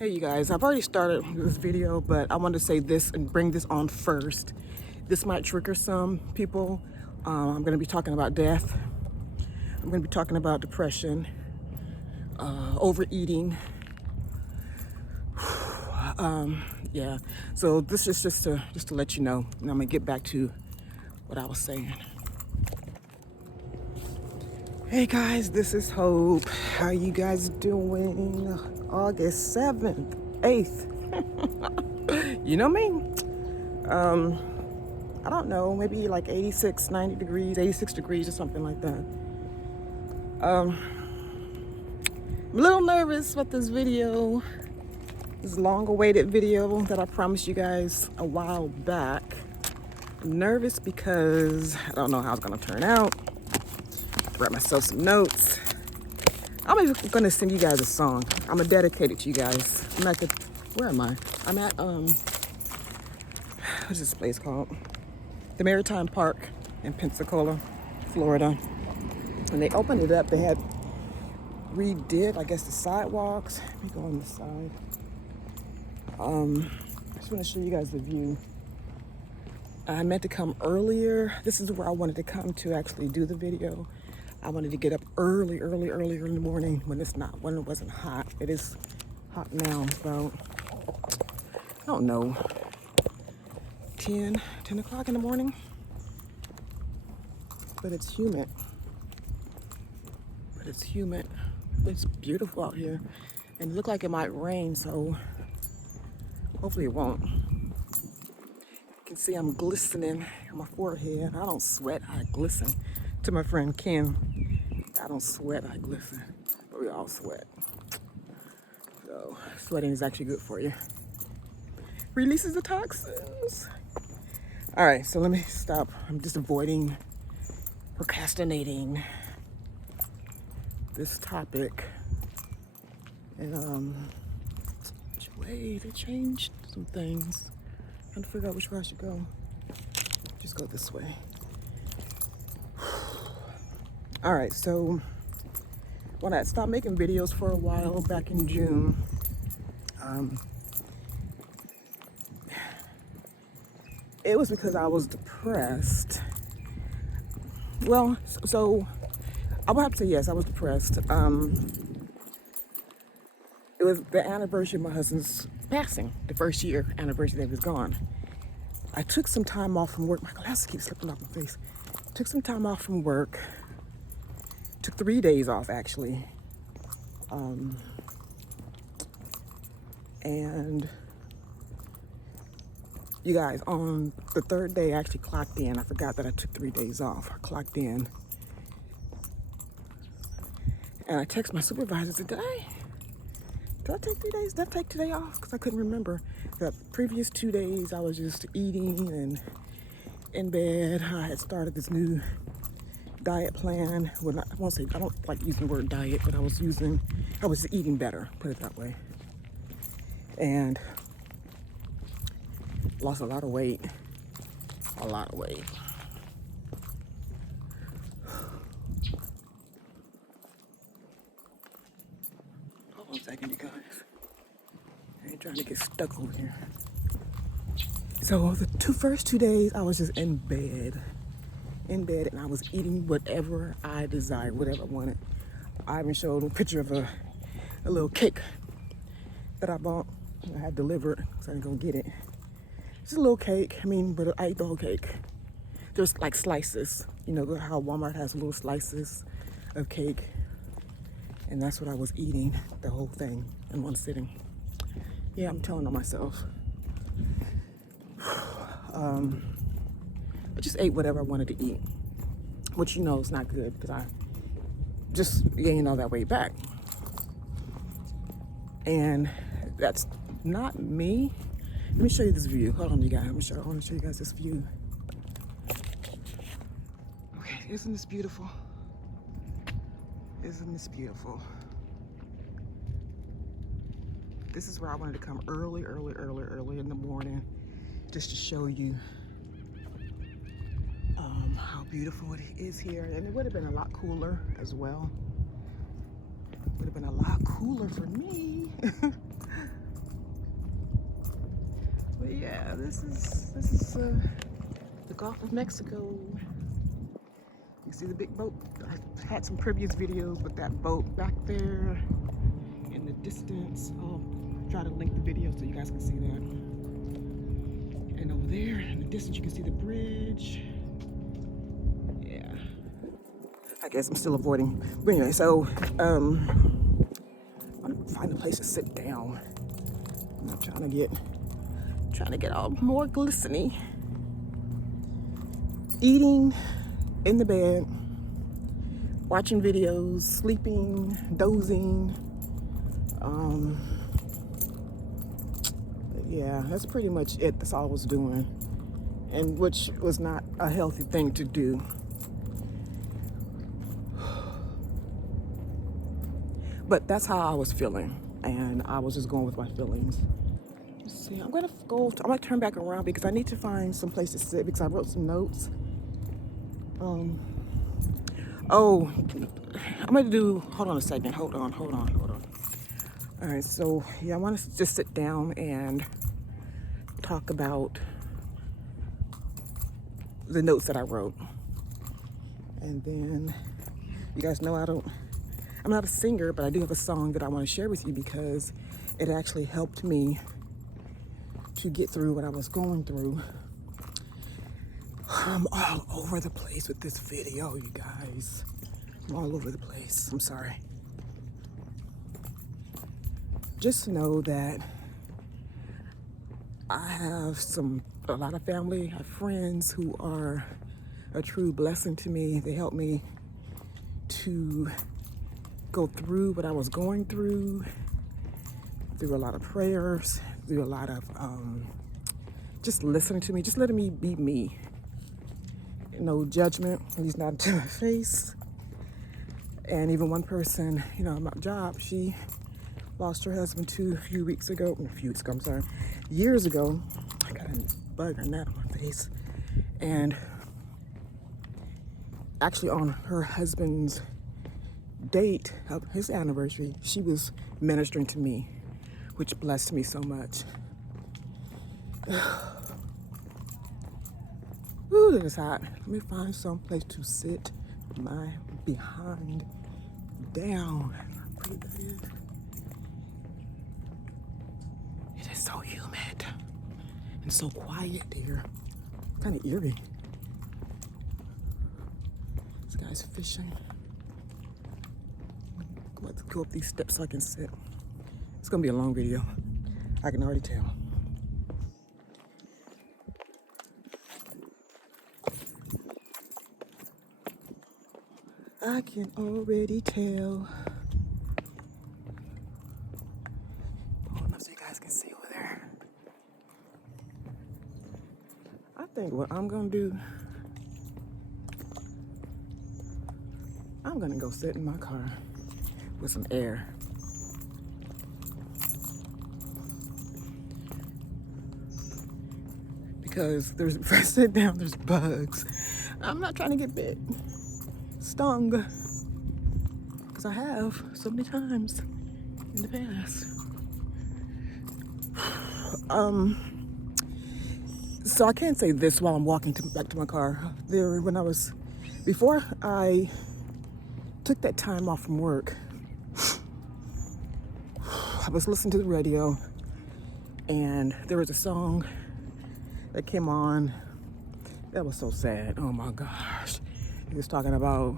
Hey you guys, I've already started this video, but I want to say this and bring this on first. This might trigger some people. I'm going to be talking about death. I'm going to be talking about depression, overeating. Yeah, so this is just to let you know, and I'm going to get back to what I was saying. Hey guys, this is Hope. How you guys doing? August 7th, 8th. You know me. I don't know, maybe like 86, 90 degrees, 86 degrees or something like that. I'm a little nervous about this video, this long-awaited video that I promised you guys a while back. I'm nervous because I don't know how it's gonna turn out. Write myself some notes. I'm even gonna send you guys a song. I'm gonna dedicate it to you guys. I'm at the, where am I? I'm at, what's this place called? The Maritime Park in Pensacola, Florida. When they opened it up, they had redid, I guess, the sidewalks. Let me go on this side. I just want to show you guys the view. I meant to come earlier. This is where I wanted to come to actually do the video. I wanted to get up early in the morning when it wasn't hot. It is hot now, about, I don't know, 10 o'clock in the morning. But it's humid. It's beautiful out here. And it looked like it might rain, so hopefully it won't. You can see I'm glistening on my forehead. I don't sweat, I glisten. To my friend Ken, I don't sweat, I glisten. But we all sweat. So sweating is actually good for you. Releases the toxins. All right, so let me stop. I'm just avoiding procrastinating this topic. And which way they changed some things. I'm trying to figure out which way I should go. Just go this way. All right, so when I stopped making videos for a while back in June, it was because I was depressed. Well, so I would have to say yes, I was depressed. It was the anniversary of my husband's passing, the first year anniversary that he was gone. I took some time off from work. My glasses keep slipping off my face. Took some time off from work. Took 3 days off, actually. And you guys, on the third day, I actually clocked in. I forgot that I took 3 days off. I clocked in. And I texted my supervisor, said, did I take 3 days? Did I take 2 days off? Because I couldn't remember. The previous 2 days, I was just eating and in bed. I had started this new diet plan. Well, I won't say, I don't like using the word diet, but I was eating better, put it that way. And lost a lot of weight. Hold on a second, you guys. I ain't trying to get stuck over here. So the first 2 days, I was just in bed, and I was eating whatever I desired, whatever I wanted. I even showed a picture of a little cake that I bought. I had delivered, so I didn't go get it. It's a little cake, but I ate the whole cake. There's like slices, you know how Walmart has little slices of cake. And that's what I was eating, the whole thing in one sitting. Yeah, I'm telling on myself. I just ate whatever I wanted to eat, which you know is not good because I just gained all that weight back. And that's not me. Let me show you this view. Hold on, you guys. I want to show you guys this view. Okay, isn't this beautiful? Isn't this beautiful? This is where I wanted to come early in the morning, just to show you how beautiful it is here. And it would have been a lot cooler as well. Would have been a lot cooler for me. But yeah, this is the Gulf of Mexico. You see the big boat? I've had some previous videos with that boat back there in the distance. I'll try to link the video so you guys can see that. And over there in the distance, you can see the bridge. Yeah. I guess I'm still avoiding. But anyway, so I'm gonna find a place to sit down. I'm not trying to get all more glistening. Eating in the bed, watching videos, sleeping, dozing. Yeah, that's pretty much it. That's all I was doing, and which was not a healthy thing to do. But that's how I was feeling, and I was just going with my feelings. Let's see, I'm gonna turn back around because I need to find some place to sit because I wrote some notes. Oh, I'm gonna do, hold on a second, hold on. All right, so yeah, I want to just sit down and talk about the notes that I wrote. And then, you guys know I'm not a singer, but I do have a song that I want to share with you because it actually helped me to get through what I was going through. I'm all over the place with this video, you guys. I'm all over the place. I'm sorry. Just know that I have a lot of family, I have friends who are a true blessing to me. They helped me to go through what I was going through a lot of prayers, through a lot of just listening to me, just letting me be me. No judgment, at least not to my face. And even one person, at my job, she lost her husband years ago. I got a bug or gnat on my face. And actually on her husband's date, his anniversary, she was ministering to me, which blessed me so much. Ooh, it is hot. Let me find some place to sit my behind down. How pretty that is. It is so humid and so quiet here. Kind of eerie. This guy's fishing. I'm about to go up these steps so I can sit. It's gonna be a long video. I can already tell. I can already tell. Pull enough so you guys can see over there. I think what I'm gonna do, I'm gonna go sit in my car with some air. Because if I sit down, there's bugs. I'm not trying to get bit. Stung, because I have so many times in the past. So I can't say this while I'm walking back to my car. Before I took that time off from work, I was listening to the radio, and there was a song that came on that was so sad. Oh my gosh. He was talking about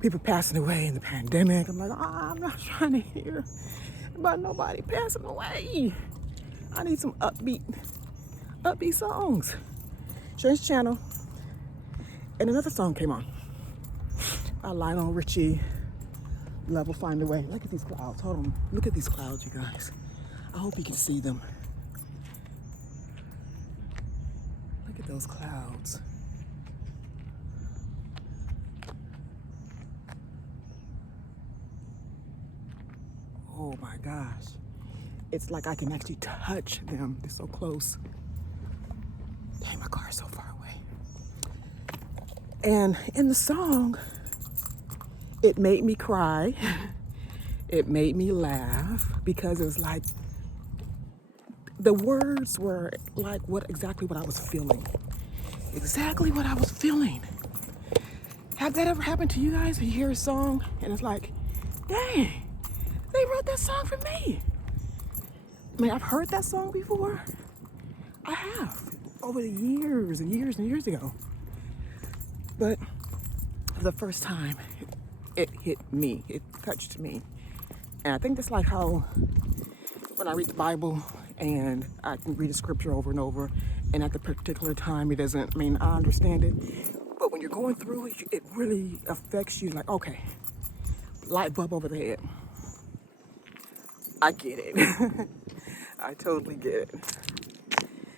people passing away in the pandemic. I'm like, I'm not trying to hear about nobody passing away. I need some upbeat songs. Change channel. And another song came on by Lionel Richie, Love Will Find a Way. Look at these clouds. Hold on. Look at these clouds, you guys. I hope you can see them. Look at those clouds. Oh my gosh. It's like I can actually touch them. They're so close. Dang, my car is so far away. And in the song, it made me cry. It made me laugh because it was like, the words were like exactly what I was feeling. Exactly what I was feeling. Have that ever happened to you guys? You hear a song and it's like, dang, they wrote that song for me. I mean, I've heard that song before. I have, over the years and years and years ago. But for the first time, it hit me. It touched me. And I think that's like how when I read the Bible and I can read a scripture over and over, and at the particular time it doesn't, I mean, I understand it, but when you're going through it, it really affects you. Like, okay, light bulb over the head. I get it. I totally get it.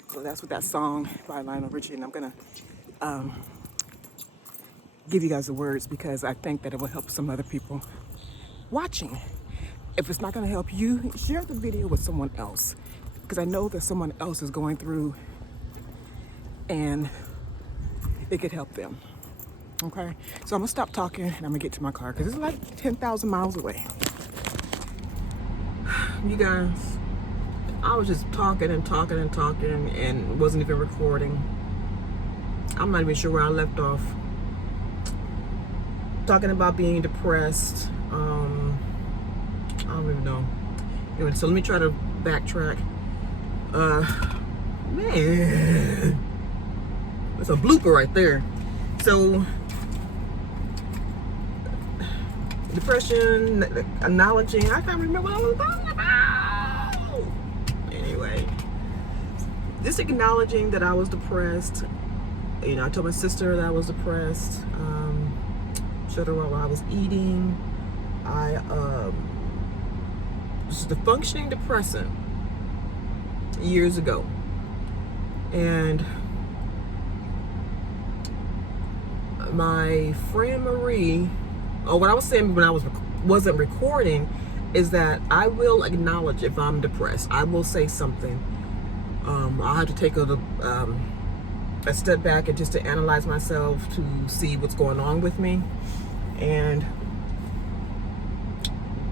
So that's what that song by Lionel Richie, and I'm gonna give you guys the words because I think that it will help some other people watching. If it's not gonna help you, share the video with someone else, because I know that someone else is going through and it could help them. Okay, so I'm gonna stop talking and I'm gonna get to my car because it's like 10,000 miles away. You guys, I was just talking and talking and talking and wasn't even recording. I'm not even sure where I left off. Talking about being depressed. I don't even know. Anyway, so let me try to backtrack. Man, that's a blooper right there. So, depression, acknowledging, I can't remember what I was talking about. Anyway, just acknowledging that I was depressed. You know, I told my sister that I was depressed. Showed her while I was eating. This is the functioning depressant years ago. And my friend Marie, what I was saying when I wasn't recording is that I will acknowledge if I'm depressed. I will say something. I'll have to take a step back and just to analyze myself to see what's going on with me. And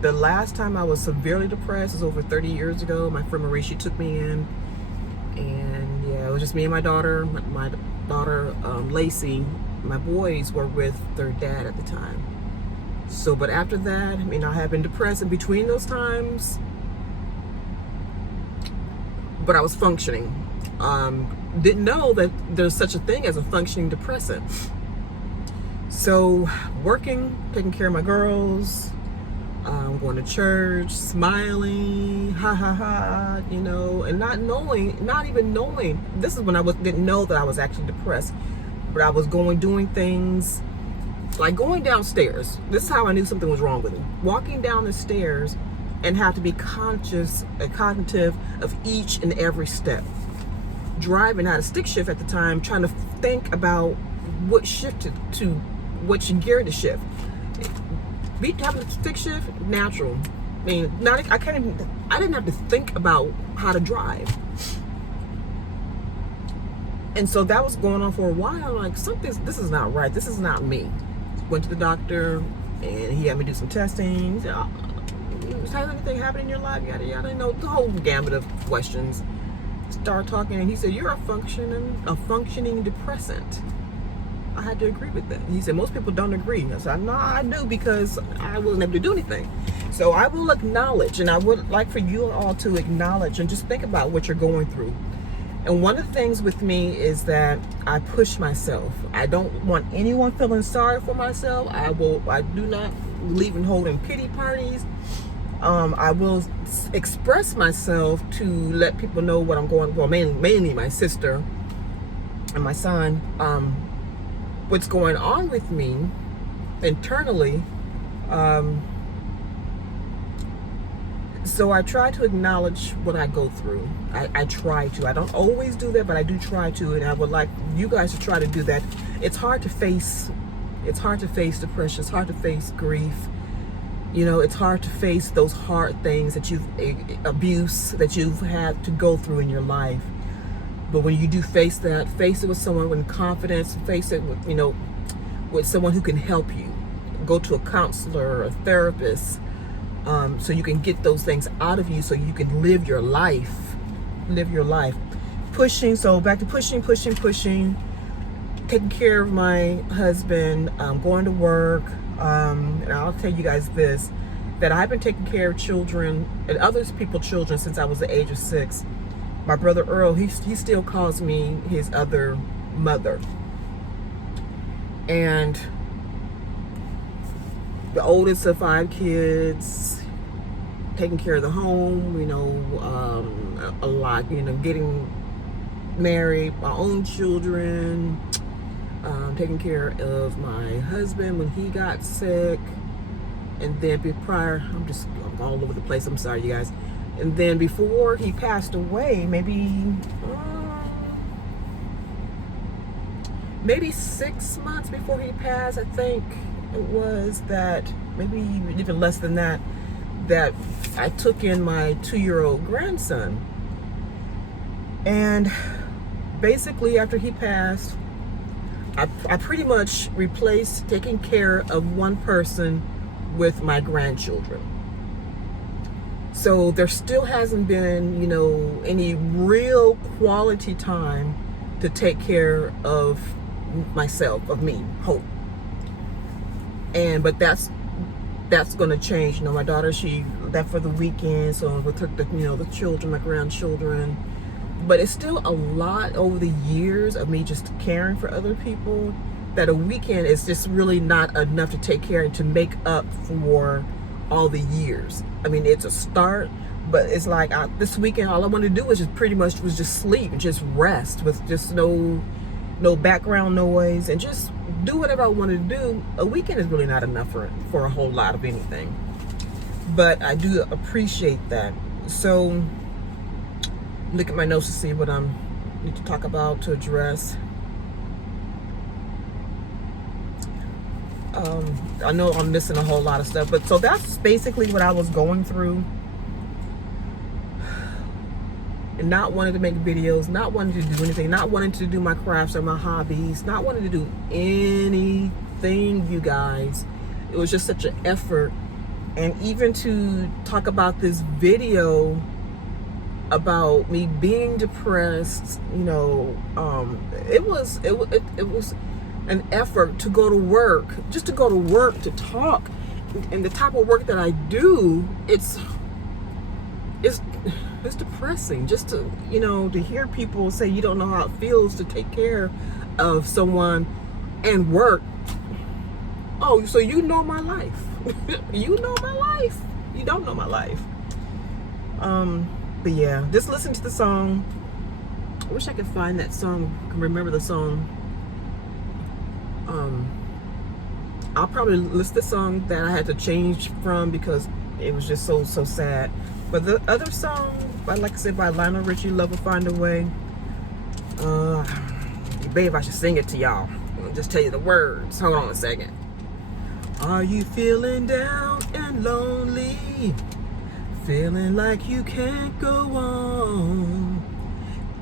the last time I was severely depressed was over 30 years ago. My friend Marie, she took me in, and yeah, it was just me and my daughter. My daughter, Lacey. My boys were with their dad at the time. So, but after that, I mean, I have been depressed in between those times, but I was functioning. Didn't know that there's such a thing as a functioning depressant. So, working, taking care of my girls, going to church, smiling, ha ha ha, you know, and not even knowing. This is when I didn't know that I was actually depressed, but I was doing things like going downstairs. This is how I knew something was wrong with me. Walking down the stairs and have to be conscious and cognitive of each and every step. Driving, I had a stick shift at the time, trying to think about what shifted to which gear to shift. Having a stick shift, natural. I mean, I didn't have to think about how to drive. And so that was going on for a while. Like, this is not right. This is not me. Went to the doctor, and he had me do some testing. He said, has anything happened in your life? Yada, yada. You know, the whole gamut of questions. Start talking, and he said, you're a functioning depressant. I had to agree with that. He said, most people don't agree. I said, no, I do, because I wasn't able to do anything. So I will acknowledge, and I would like for you all to acknowledge and just think about what you're going through. And one of the things with me is that I push myself. I don't want anyone feeling sorry for myself. I do not believe in holding pity parties. I will express myself to let people know what I'm going, well, mainly my sister and my son, what's going on with me internally. So I try to acknowledge what I go through. I try to. I don't always do that, but I do try to, and I would like you guys to try to do that. It's hard to face depression. It's hard to face grief. You know, it's hard to face those hard things that abuse that you've had to go through in your life. But when you do face it with someone with confidence, face it with, with someone who can help you. Go to a counselor or a therapist, so you can get those things out of you, so you can live your life live your life. Pushing, so back to pushing, taking care of my husband, going to work, and I'll tell you guys this, that I've been taking care of children and other people's children since I was the age of 6. My brother Earl, he still calls me his other mother. And the oldest of 5 kids, taking care of the home, you know, a lot, you know, getting married, my own children, taking care of my husband when he got sick, and then I'm all over the place, I'm sorry you guys. And then before he passed away, maybe 6 months before he passed, I think it was, that maybe even less than that, that I took in my 2-year-old grandson. And basically after he passed, I pretty much replaced taking care of one person with my grandchildren. So there still hasn't been, you know, any real quality time to take care of myself, of me, Hope. But that's going to change. You know, my daughter, she left for the weekend, so we took the, you know, the children, my grandchildren. But it's still a lot over the years of me just caring for other people, that a weekend is just really not enough to take care and to make up for all the years. I mean, it's a start, but it's like this weekend, all I wanted to do was just sleep and just rest with just no background noise and just do whatever I wanted to do. A weekend is really not enough for a whole lot of anything. But I do appreciate that. So look at my notes to see what I need to talk about, to address. I know I'm missing a whole lot of stuff, but so that's basically what I was going through. And not wanting to make videos, not wanting to do anything, not wanting to do my crafts or my hobbies, not wanting to do anything, you guys. It was just such an effort. And even to talk about this video about me being depressed, you know, it was an effort to go to work, just to go to work, to talk. And the type of work that I do, it's depressing, just to, you know, to hear people say you don't know how it feels to take care of someone and work. Oh, so you know my life. You know my life. You don't know my life. But yeah, just listen to the song. I wish I could find that song, remember the song. I'll probably list the song that I had to change from because it was just so sad. But the other song, like I said, by Lionel Richie, Love Will Find a Way. Babe, I should sing it to y'all. I'll just tell you the words. Hold on a second. Are you feeling down and lonely? Feeling like you can't go on?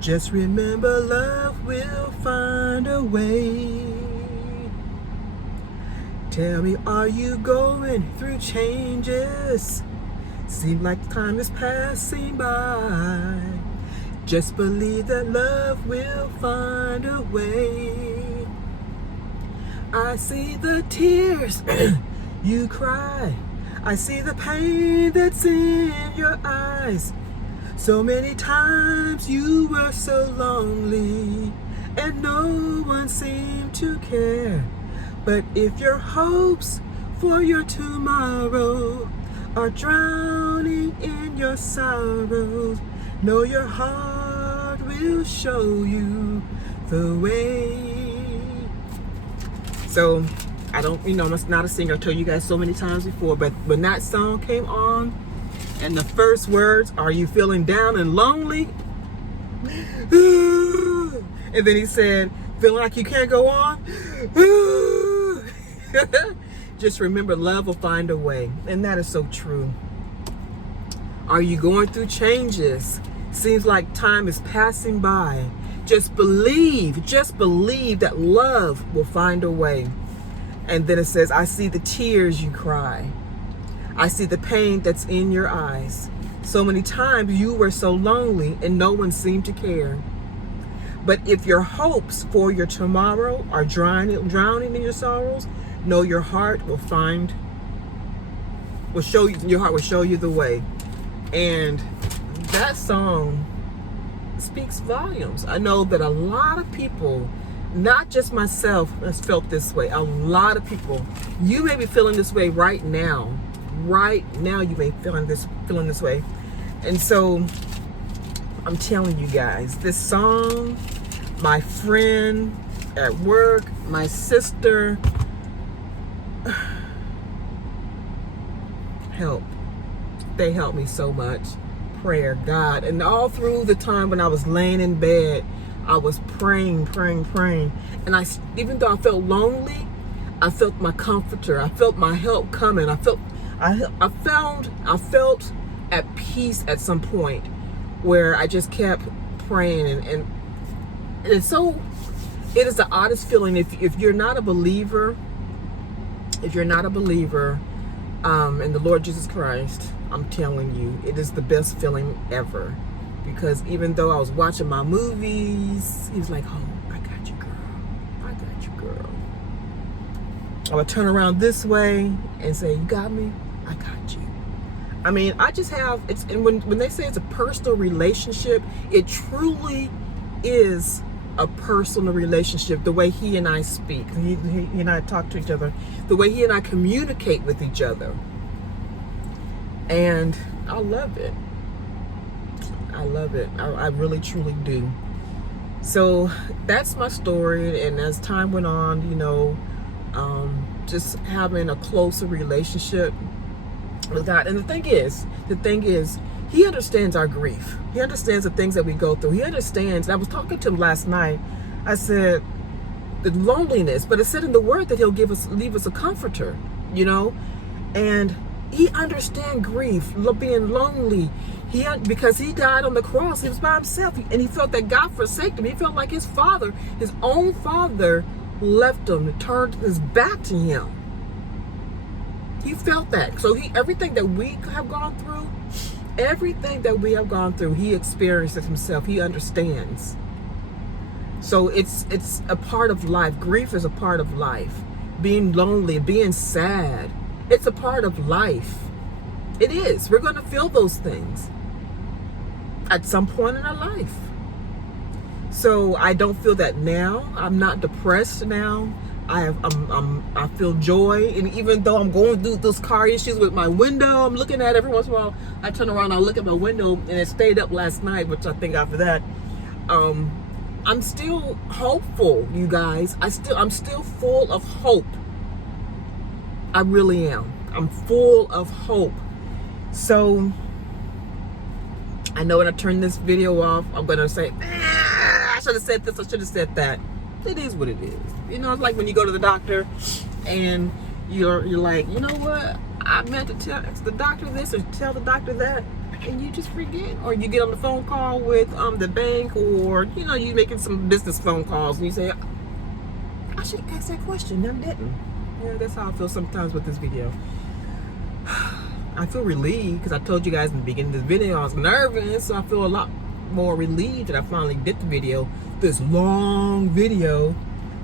Just remember, love will find a way. Tell me, are you going through changes? Seem like time is passing by. Just believe that love will find a way. I see the tears you cry. I see the pain that's in your eyes. So many times you were so lonely and no one seemed to care. But if your hopes for your tomorrow are drowning in your sorrows, know your heart will show you the way. So I don't, you know, I'm not a singer. I told you guys so many times before, but when that song came on and the first words, are you feeling down and lonely? And then he said, feeling like you can't go on? Just remember, love will find a way. And that is so true. Are you going through changes? Seems like time is passing by. Just believe that love will find a way. And then it says, I see the tears you cry. I see the pain that's in your eyes. So many times you were so lonely and no one seemed to care. But if your hopes for your tomorrow are drowning in your sorrows, know your heart will show you the way. And that song speaks volumes. I know that a lot of people, not just myself, has felt this way. A lot of people, you may be feeling this way right now. Right now, you may be feeling this way. And so, I'm telling you guys, this song, my friend at work, my sister, help. They helped me so much. Prayer, God. And all through the time when I was laying in bed, I was praying. And even though I felt lonely, I felt my comforter. I felt my help coming. I felt at peace at some point where I just kept praying. And it's so, it is the oddest feeling. If you're not a believer, in the Lord Jesus Christ, I'm telling you, it is the best feeling ever. Because even though I was watching my movies, he was like, oh, I got you, girl. I would turn around this way and say, you got me? I got you. I mean, I just have, and when they say it's a personal relationship, it truly is a personal relationship. The way he and I speak, he and I talk to each other, the way he and I communicate with each other. And I love it. I really, truly do. So that's my story. And as time went on, just having a closer relationship with God. And the thing is, he understands our grief. He understands the things that we go through. He understands. I was talking to him last night. I said, the loneliness, but it said in the word that he'll leave us a comforter, and he understands grief, being lonely. Because he died on the cross, he was by himself, and he felt that God forsaken him. He felt like his own father, left him, turned his back to him. He felt that. So everything that we have gone through, he experienced it himself. He understands. So it's a part of life. Grief is a part of life. Being lonely, being sad, it's a part of life. It is. We're going to feel those things at some point in our life. So I don't feel that now. I'm not depressed now. I feel joy, and even though I'm going through those car issues with my window, I'm looking at it every once in a while. I turn around, I look at my window, and it stayed up last night, which I think after that, I'm still hopeful, you guys. I'm still full of hope. I really am. I'm full of hope. So I know when I turn this video off, I'm gonna say, I should have said this, I should have said that. It is what it is. It's like when you go to the doctor and you're like, you know what? I meant to tell the doctor this or tell the doctor that, and you just forget. Or you get on the phone call with the bank, or you making some business phone calls and you say, I should ask that question. I didn't. That's how I feel sometimes with this video. I feel relieved because I told you guys in the beginning of this video I was nervous, so I feel a lot more relieved that I finally did the video, this long video,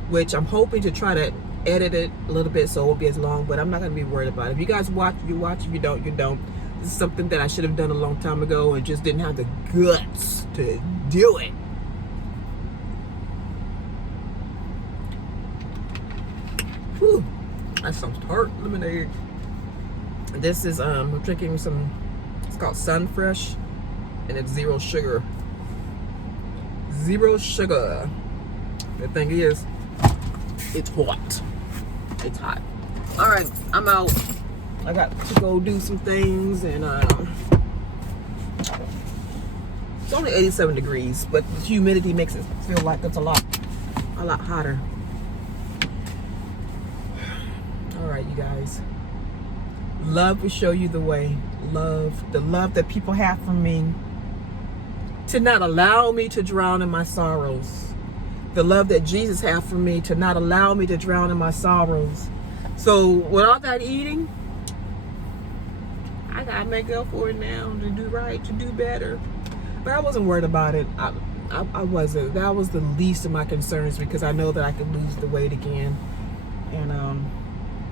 which I'm hoping to try to edit it a little bit so it won't be as long, but I'm not going to be worried about it. If you guys watch, you watch. If you don't, you don't. This is something that I should have done a long time ago and just didn't have the guts to do it. Whew. That's some tart lemonade. This is, I'm drinking some, it's called Sunfresh, and it's 0 sugar. 0 sugar. The thing is, it's hot. It's hot. All right, I'm out. I got to go do some things, and it's only 87 degrees, but the humidity makes it feel like it's a lot hotter. All right, you guys. Love will show you the way. Love, the love that people have for me, to not allow me to drown in my sorrows. The love that Jesus had for me, to not allow me to drown in my sorrows. So with all that eating, I gotta make up for it now, to do right, to do better. But I wasn't worried about it. I wasn't. That was the least of my concerns, because I know that I could lose the weight again. And I'm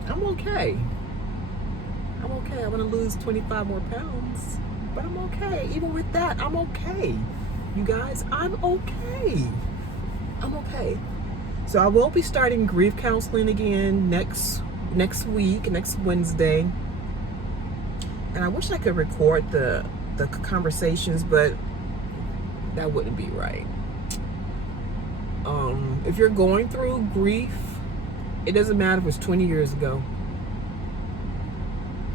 okay. I'm okay. I want to lose 25 more pounds, but I'm okay. Even with that, I'm okay. You guys, I'm okay. I'm okay. So I will be starting grief counseling again next week, next Wednesday. And I wish I could record the conversations, but that wouldn't be right. If you're going through grief, it doesn't matter if it's 20 years ago.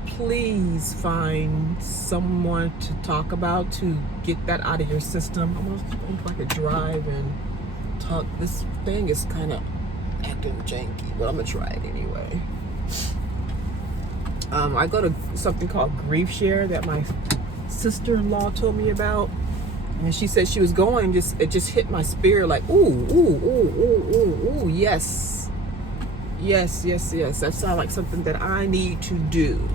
Please find someone to talk about, to get that out of your system. I'm gonna think if I could drive and talk. This thing is kind of acting janky, but I'm gonna try it anyway. I go to something called Grief Share that my sister-in-law told me about, and she said she was going. It just hit my spirit like, ooh, yes. That sounds like something that I need to do.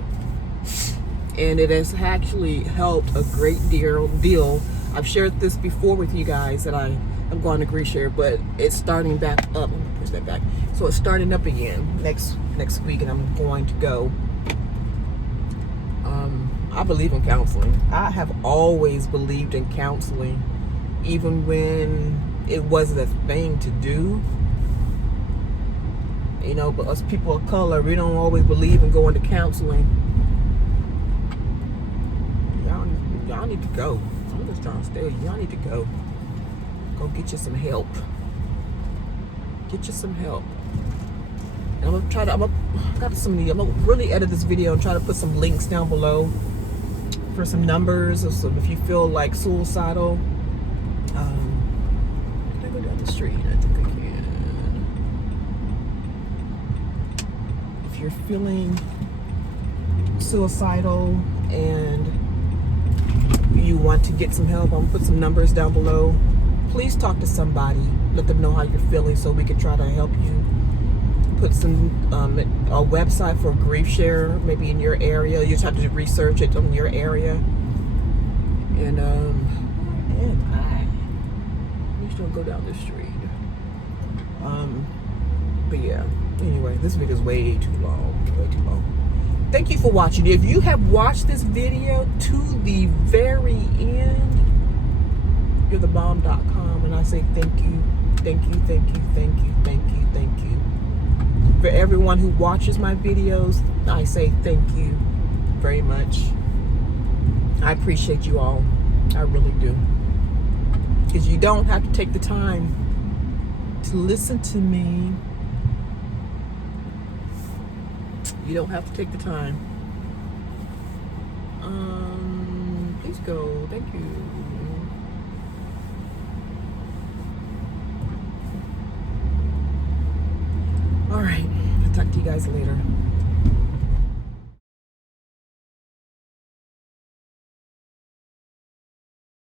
And it has actually helped a great deal. I've shared this before with you guys that I'm going to Grief Share, but it's starting back up. Let me push that back. So it's starting up again next week, and I'm going to go. I believe in counseling. I have always believed in counseling, even when it wasn't a thing to do. You know, but us people of color, we don't always believe in going to counseling. Y'all need to go. I'm just trying to stay. Y'all need to go. Go get you some help. Get you some help. And I'm gonna really edit this video and try to put some links down below for some numbers. So if you feel like suicidal, can I go down the street? I think I can. If you're feeling suicidal and you want to get some help, I'm gonna put some numbers down below. Please talk to somebody. Let them know how you're feeling so we can try to help you. Put some a website for Grief Share, maybe in your area. You just have to research it on your area. And I just don't go down the street. But yeah. Anyway, this video is way too long. Thank you for watching. If you have watched this video to the very end, you're the bomb.com, and I say thank you. For everyone who watches my videos, I say thank you very much. I appreciate you all. I really do. Because you don't have to take the time to listen to me. You don't have to take the time. Please go. Thank you. All right. I'll talk to you guys later.